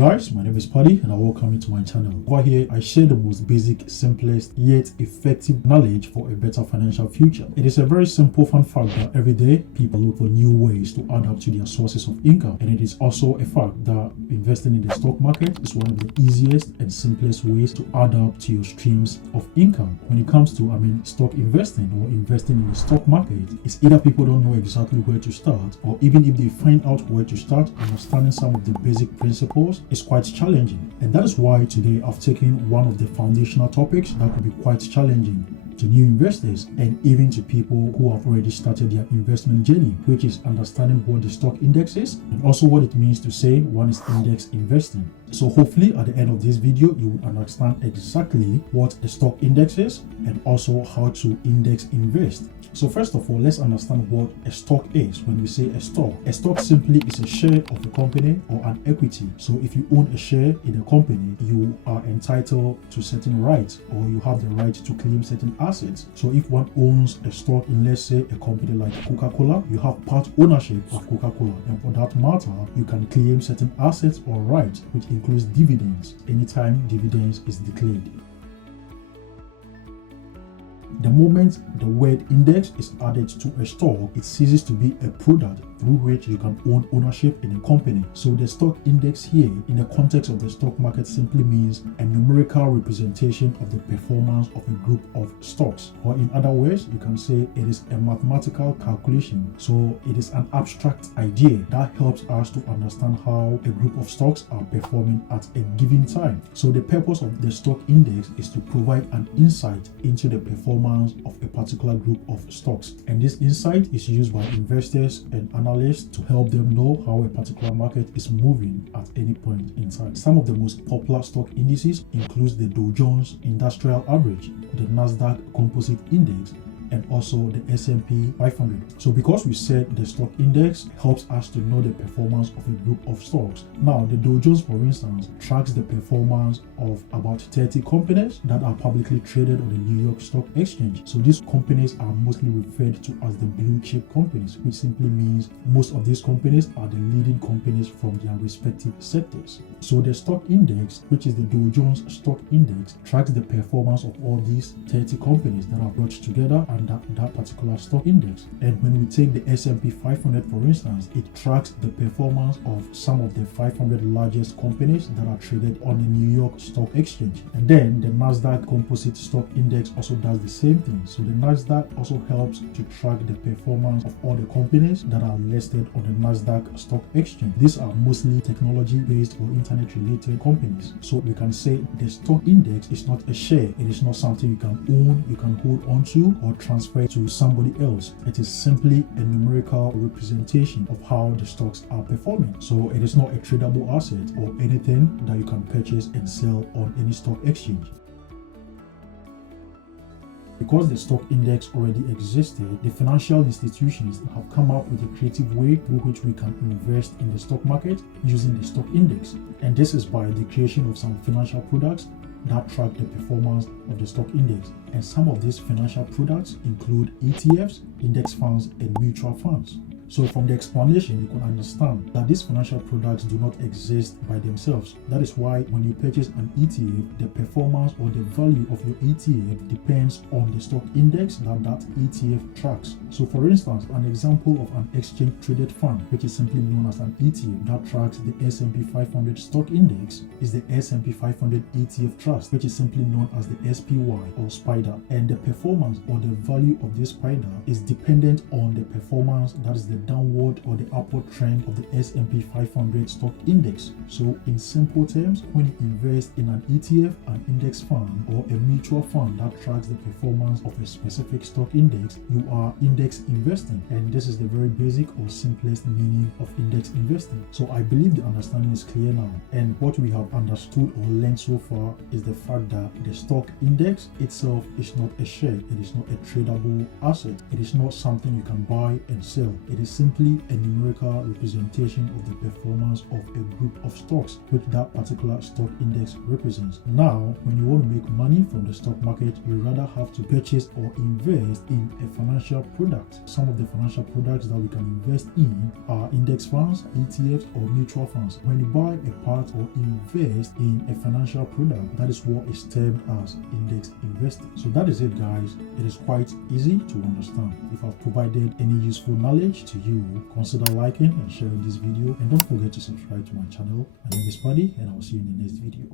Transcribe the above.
guys, my name is Paddy and I welcome you to my channel. Over here, I share the most basic, simplest, yet effective knowledge for a better financial future. It is a very simple fun fact that every day people look for new ways to add up to their sources of income. And it is also a fact that investing in the stock market is one of the easiest and simplest ways to add up to your streams of income. When it comes to, stock investing or investing in the stock market, it's either people don't know exactly where to start, or even if they find out where to start, understanding some of the basic principles is quite challenging. And that is why today I've taken one of the foundational topics that could be quite challenging to new investors and even to people who have already started their investment journey, which is understanding what the stock index is and also what it means to say one is index investing. So hopefully at the end of this video, you will understand exactly what a stock index is and also how to index invest. So first of all, let's understand what a stock is. When we say a stock simply is a share of a company or an equity. So if you own a share in a company, you are entitled to certain rights, or you have the right to claim certain assets. So if one owns a stock in, let's say, a company like Coca-Cola, you have part ownership of Coca-Cola, and for that matter, you can claim certain assets or rights, which includes dividends anytime dividends is declared. The moment the word index is added to a stock, it ceases to be a product through which you can own ownership in a company. So the stock index here, in the context of the stock market, simply means a numerical representation of the performance of a group of stocks. Or in other words, you can say it is a mathematical calculation. So it is an abstract idea that helps us to understand how a group of stocks are performing at a given time. So the purpose of the stock index is to provide an insight into the performance of a particular group of stocks, and this insight is used by investors and analysts to help them know how a particular market is moving at any point in time. Some of the most popular stock indices include the Dow Jones Industrial Average, the Nasdaq Composite Index, and also the S&P 500. So because we said the stock index helps us to know the performance of a group of stocks. Now, the Dow Jones, for instance, tracks the performance of about 30 companies that are publicly traded on the New York Stock Exchange. So these companies are mostly referred to as the blue chip companies, which simply means most of these companies are the leading companies from their respective sectors. So the stock index, which is the Dow Jones Stock Index, tracks the performance of all these 30 companies that are brought together and that particular stock index. And when we take the S&P 500, for instance, it tracks the performance of some of the 500 largest companies that are traded on the New York Stock Exchange. And then the Nasdaq Composite Stock Index also does the same thing. So the Nasdaq also helps to track the performance of all the companies that are listed on the Nasdaq Stock Exchange. These are mostly technology-based or internet-related companies. So we can say the stock index is not a share. It is not something you can own, you can hold on to, or transfer to somebody else. It is simply a numerical representation of how the stocks are performing. So it is not a tradable asset or anything that you can purchase and sell on any stock exchange. Because the stock index already existed, the financial institutions have come up with a creative way through which we can invest in the stock market using the stock index. And this is by the creation of some financial products that track the performance of the stock index. And some of these financial products include ETFs, index funds, and mutual funds. So from the explanation, you can understand that these financial products do not exist by themselves. That is why when you purchase an ETF, the performance or the value of your ETF depends on the stock index that ETF tracks. So for instance, an example of an exchange traded fund, which is simply known as an ETF that tracks the S&P 500 stock index, is the S&P 500 ETF Trust, which is simply known as the SPY or SPIDER. And the performance or the value of this SPIDER is dependent on the performance, that is the downward or the upward trend of the S&P 500 stock index. So in simple terms, when you invest in an ETF, an index fund, or a mutual fund that tracks the performance of a specific stock index, you are index investing. And this is the very basic or simplest meaning of index investing. So I believe the understanding is clear now. And what we have understood or learned so far is the fact that the stock index itself is not a share. It is not a tradable asset. It is not something you can buy and sell. It is simply a numerical representation of the performance of a group of stocks which that particular stock index represents. Now, when you want to make money from the stock market, you rather have to purchase or invest in a financial product. Some of the financial products that we can invest in are index funds, ETFs, or mutual funds. When you buy a part or invest in a financial product, that is what is termed as index investing. So that is it, guys. It is quite easy to understand. If I've provided any useful knowledge to you, consider liking and sharing this video, and don't forget to subscribe to my channel. My name is Paddy, and I will see you in the next video.